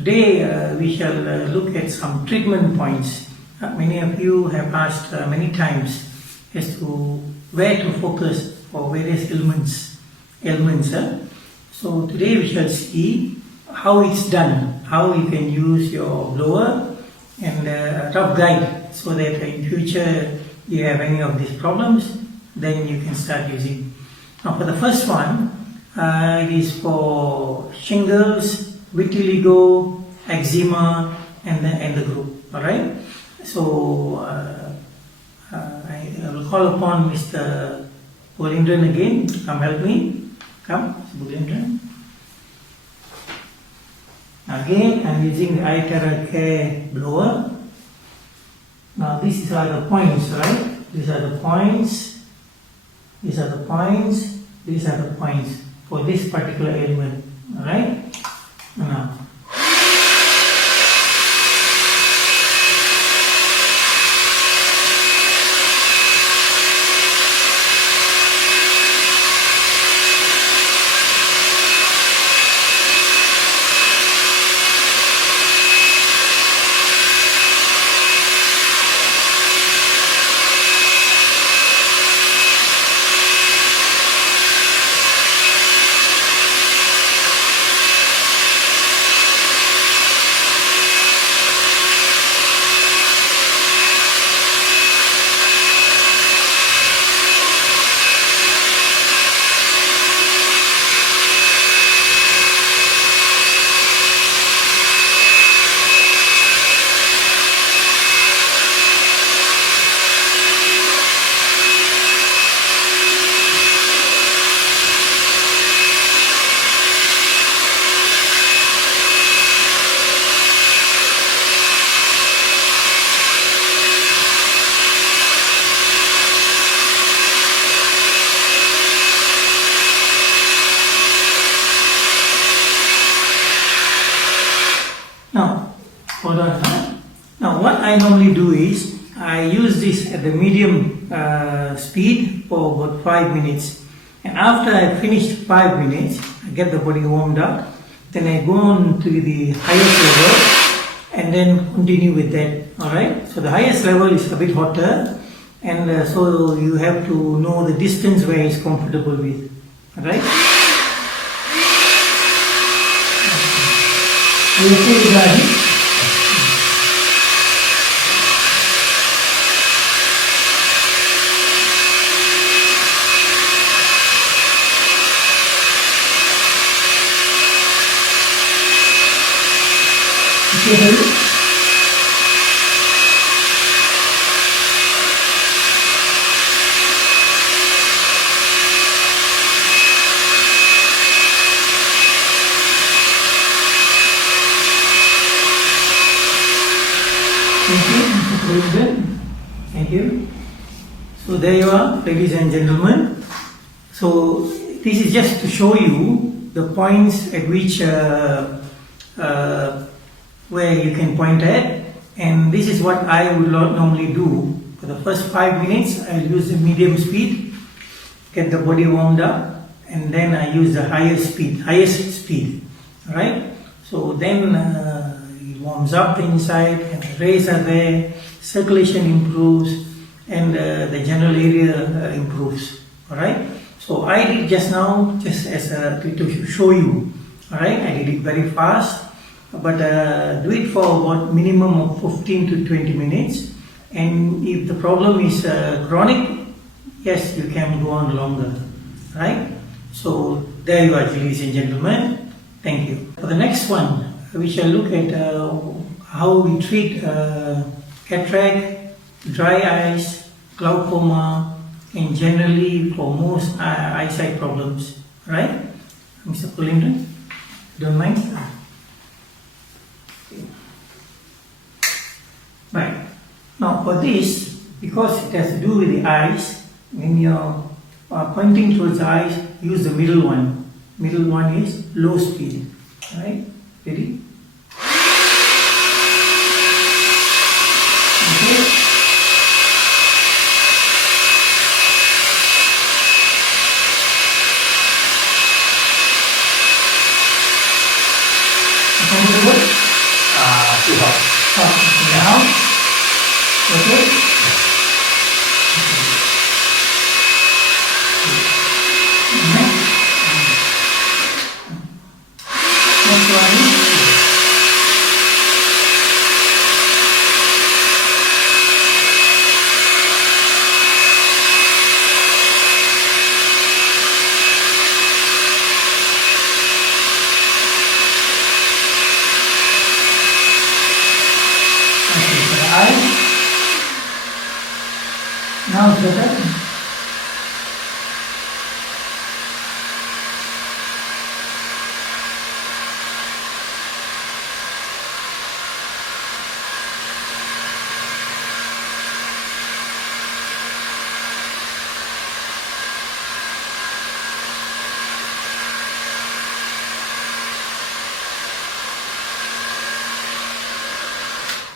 Today we shall look at some treatment points. Many of you have asked many times as to where to focus for various ailments. So today we shall see how it's done, how you can use your blower and a rough guide so that in future you have any of these problems, then you can start using. Now for the first one, it is for shingles, vitiligo, eczema and the group. Alright, so I will call upon Mr. Bolindran again to come help me. Come, Bolindran. Again, I am using the eye cataract care blower. Now these are the points, right? These are the points. These are the points. These are the points for this particular ailment. Alright? Now. Now what I normally do is I use this at the medium speed for about 5 minutes, and after I finished 5 minutes I get the body warmed up, then I go on to the highest level and then continue with that. Alright, so the highest level is a bit hotter, and so you have to know the distance where it's comfortable with. Alright, Thank you. So there you are, ladies and gentlemen. So this is just to show you the points at which where you can point at, and this is what I would normally do. For the first 5 minutes I'll use the medium speed, get the body warmed up, and then I use the highest speed. Alright, so then it warms up the inside and the rays are there, circulation improves, and the general area improves. Alright, so I did just now just as to show you. Alright, I did it very fast, but do it for about minimum of 15 to 20 minutes, and if the problem is chronic, yes, you can go on longer. Right, so there you are, ladies and gentlemen. Thank you. For the next one, we shall look at how we treat cataract, dry eyes, glaucoma, and generally for most eyesight problems. Right, Mr. Polindran, don't mind? Right, now for this, because it has to do with the eyes, when you're pointing towards the eyes, use the middle one. Middle one is low speed. Right, ready? Okay. Comfortable? out. Okay. Next one is now better.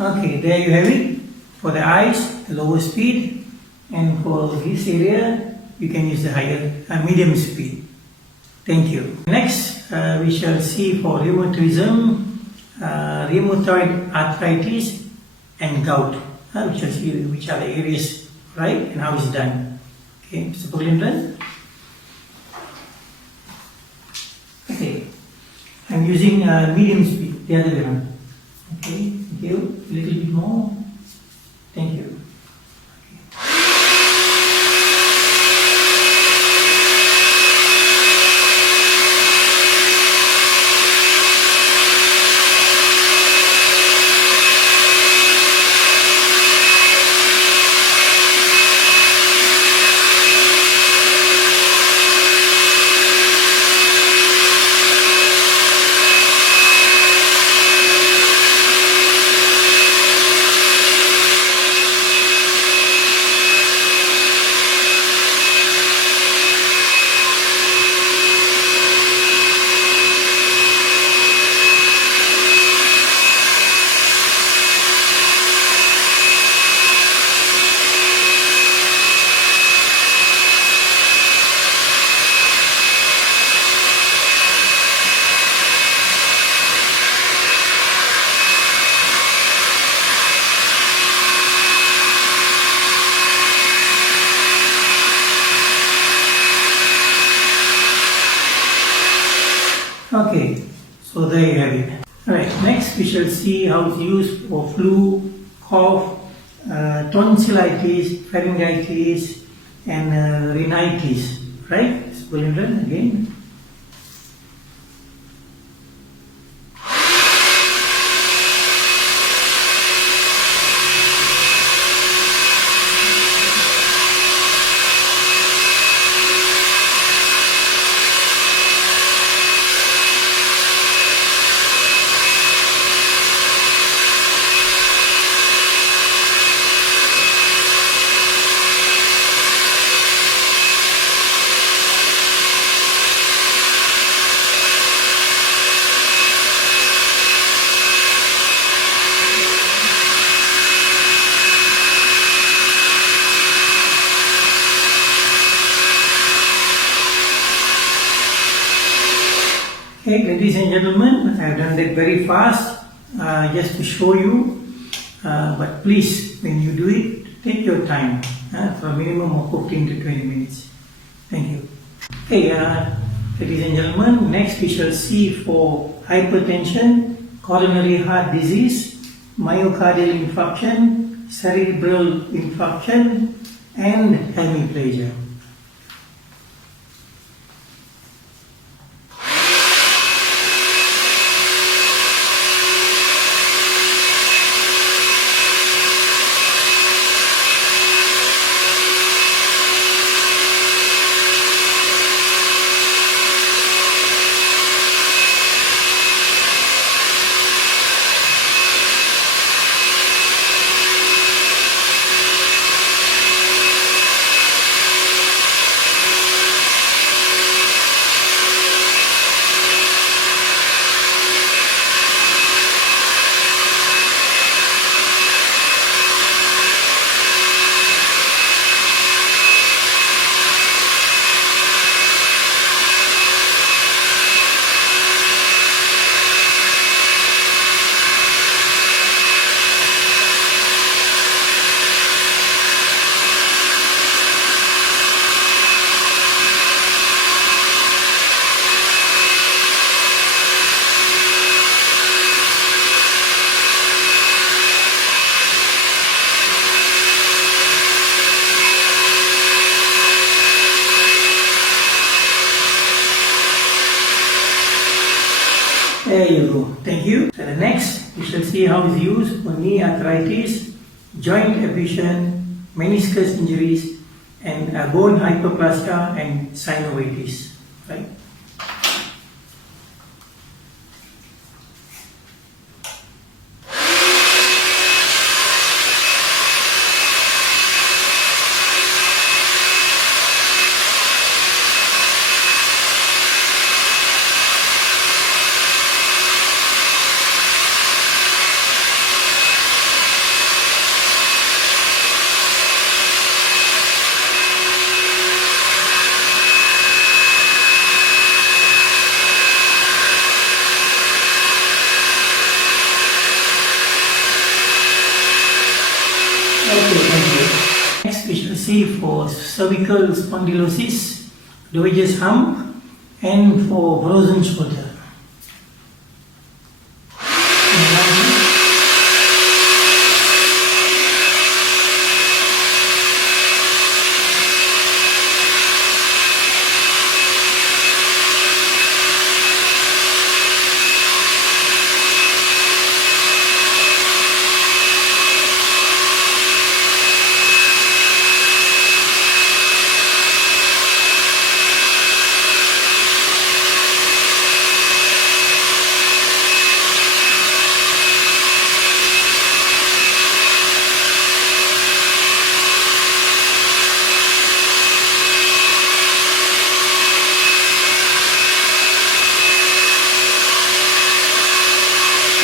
Okay, there you have it. For the eyes, the lower speed, and for this area, you can use the higher, medium speed. Thank you. Next, we shall see for rheumatism, rheumatoid arthritis, and gout. We shall see which are the areas, right, and how it's done. Okay, Mr. Pulindan. Okay, I'm using medium speed, the other way around. Okay, thank you. A little bit more. Thank you. Okay, so there you have it. Alright, next we shall see how it's used for flu, cough, tonsillitis, pharyngitis, and rhinitis. Right? So we'll learn again. Okay, ladies and gentlemen, I have done that very fast just to show you, but please, when you do it, take your time for a minimum of 15 to 20 minutes. Thank you. Okay, ladies and gentlemen, next we shall see for hypertension, coronary heart disease, myocardial infarction, cerebral infarction, and hemiplegia. There you go. Thank you. So the next, we shall see how it's used for knee arthritis, joint effusion, meniscus injuries, and bone hyperplasia and synovitis. Right? Next, we shall see for cervical spondylosis, Dowagar's hump, and for frozen shoulder.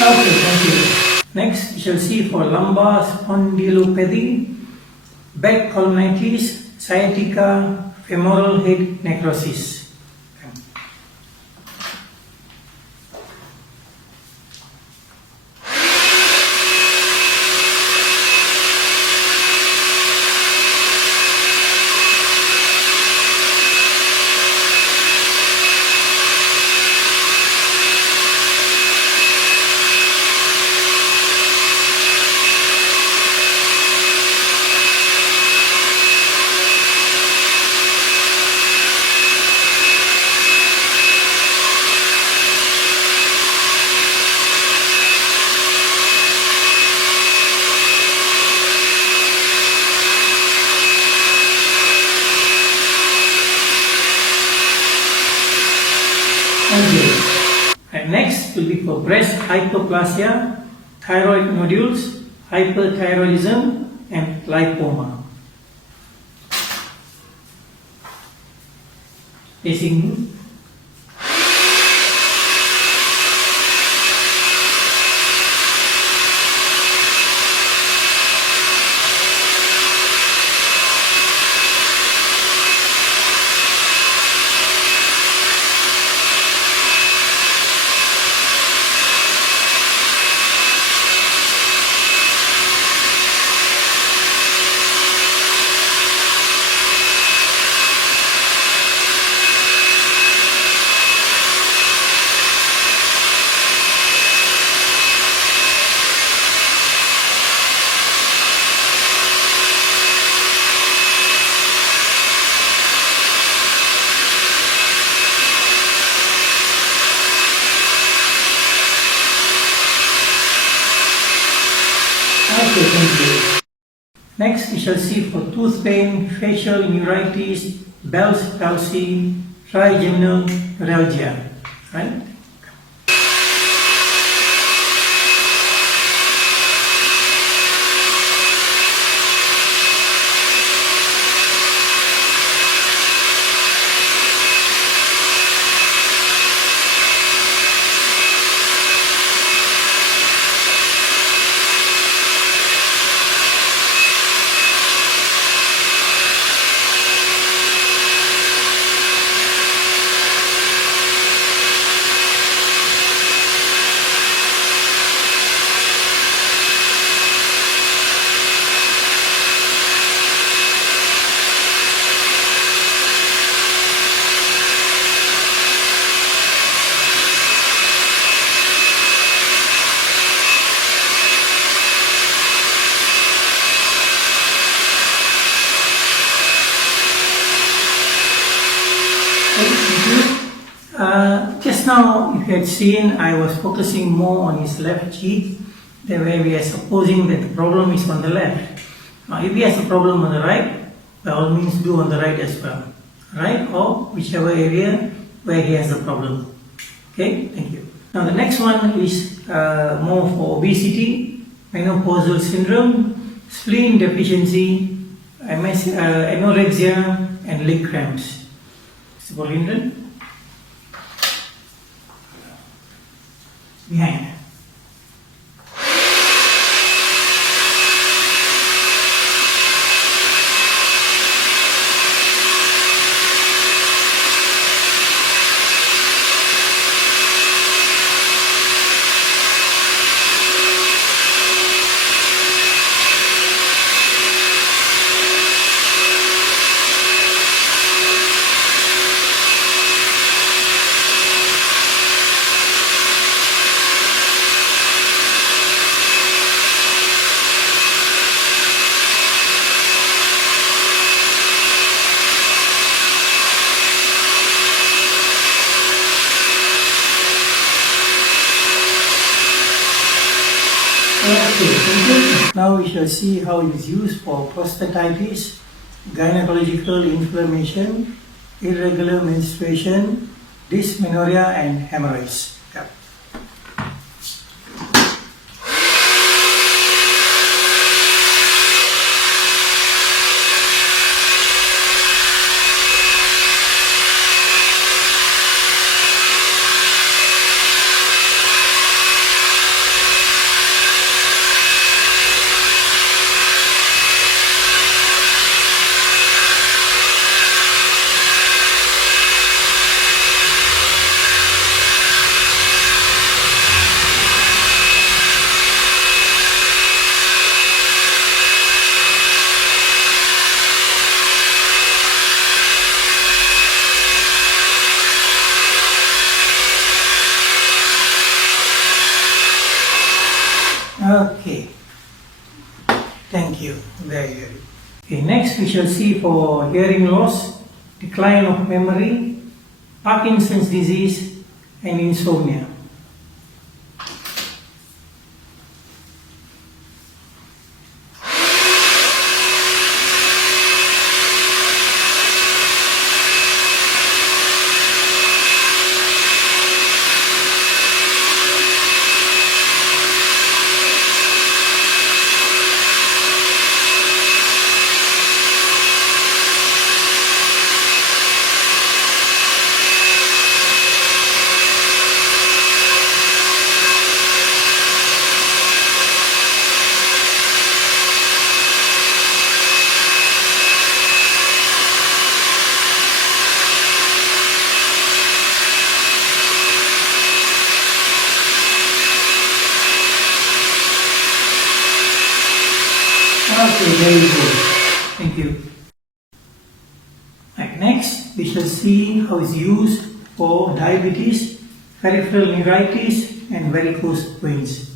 Okay, thank you. Next, we shall see for lumbar spondylopathy, back columnitis, sciatica, femoral head necrosis. And next will be for breast hyperplasia, thyroid nodules, hyperthyroidism, and lipoma. Facing Next, we shall see for tooth pain, facial neuritis, Bell's palsy, trigeminal neuralgia. Right? Just just now, if you had seen, I was focusing more on his left cheek, the way we are supposing that the problem is on the left. Now, if he has a problem on the right, by all means do on the right as well, right? Or whichever area where he has a problem. Okay, thank you. Now the next one is more for obesity, menopausal syndrome, spleen deficiency, anorexia, and leg cramps. Mr. Bolindran? Behind. Now we shall see how it is used for prostatitis, gynecological inflammation, irregular menstruation, dysmenorrhea, and hemorrhoids. Yeah. Okay, thank you. Very good. Okay, next we shall see for hearing loss, decline of memory, Parkinson's disease, and insomnia. Okay, very good. Thank you. Right, next, we shall see how it's used for diabetes, peripheral neuritis, and varicose veins.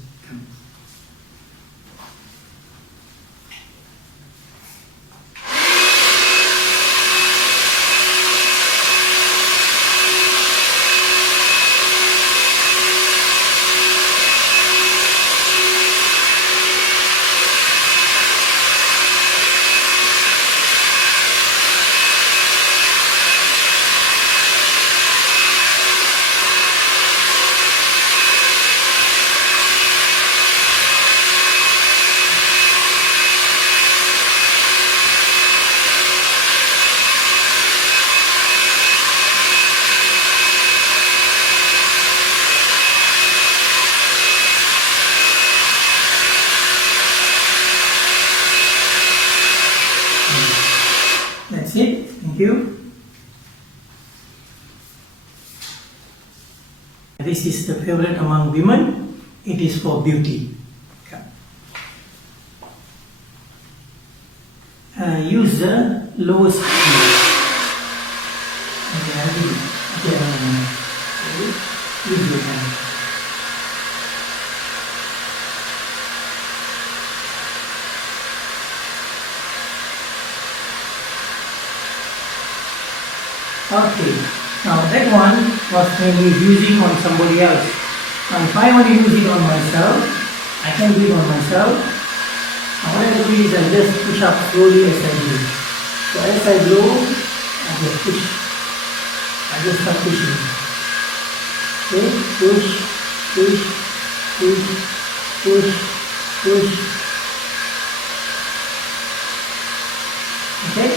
That's it. Thank you. This is the favorite among women. It is for beauty. Use the lowest speed. Use your hand. Okay. Now that one was mainly using on somebody else. Now if I want to use it on myself, I can do it on myself. Now what I do is I just push up slowly as I do. So as I blow, I just push. I just start pushing. Okay, push, push, push, push, push. Okay,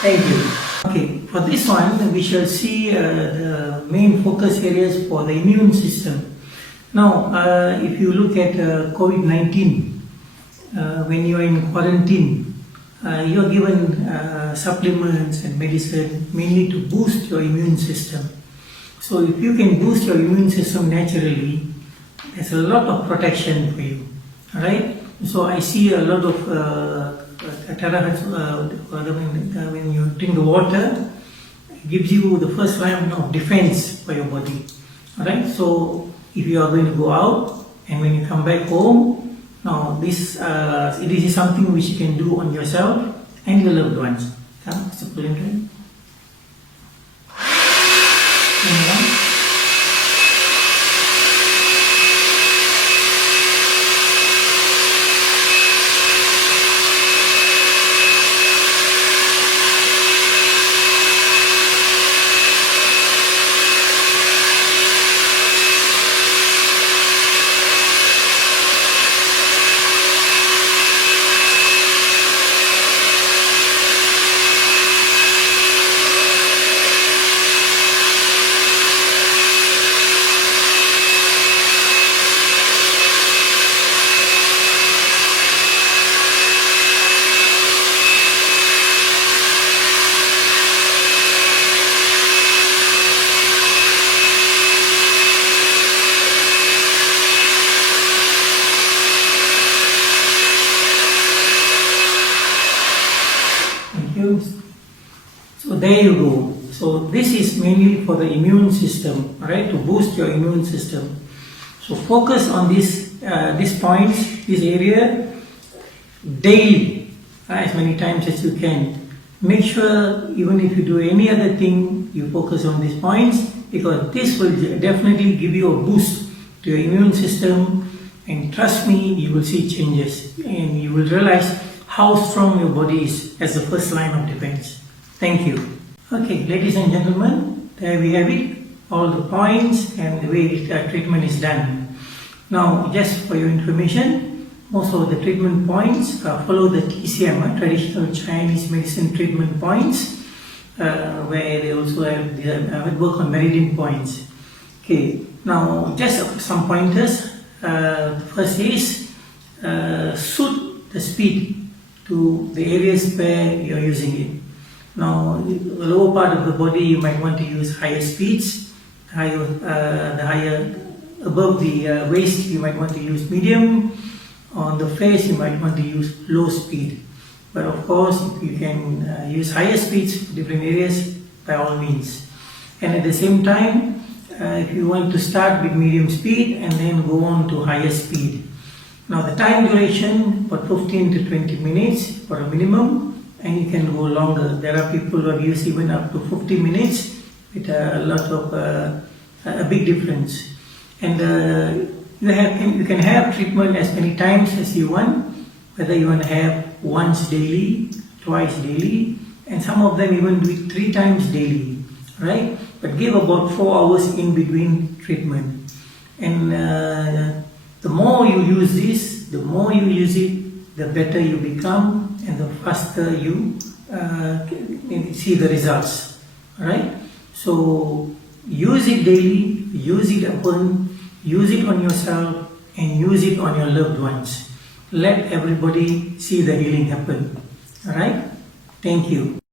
thank you. Okay, for this one we shall see the main focus areas for the immune system. Now, if you look at COVID-19, when you are in quarantine, you are given supplements and medicine mainly to boost your immune system. So if you can boost your immune system naturally, there's a lot of protection for you. Alright? So I see a lot of cataracts when you drink the water, it gives you the first line of defense for your body. Alright? So if you are going to go out and when you come back home, now this it is something which you can do on yourself and your loved ones. Come, it's a brilliant. So there you go. So this is mainly for the immune system, right? To boost your immune system. So focus on these points, this area daily, as many times as you can. Make sure even if you do any other thing, you focus on these points because this will definitely give you a boost to your immune system. And trust me, you will see changes and you will realize how strong your body is as the first line of defense. Thank you. Okay, ladies and gentlemen, there we have it, all the points and the way treatment is done. Now, just for your information, most of the treatment points follow the TCM, traditional Chinese medicine treatment points, where they also have work on meridian points. Okay, now just some pointers. First is suit the speed to the areas where you are using it. Now, the lower part of the body you might want to use higher speeds, the higher above the waist you might want to use medium, on the face you might want to use low speed. But of course, you can use higher speeds for different areas by all means. And at the same time, if you want to start with medium speed and then go on to higher speed. Now the time duration for 15 to 20 minutes for a minimum, and you can go longer. There are people who have used even up to 50 minutes with a lot of a big difference. And you can have treatment as many times as you want, whether you want to have once daily, twice daily, and some of them even do it 3 times daily, right? But give about 4 hours in between treatment. And the more you use this, the more you use it, the better you become and the faster you see the results. Alright? So use it daily, use it often, use it on yourself and use it on your loved ones. Let everybody see the healing happen. Alright? Thank you.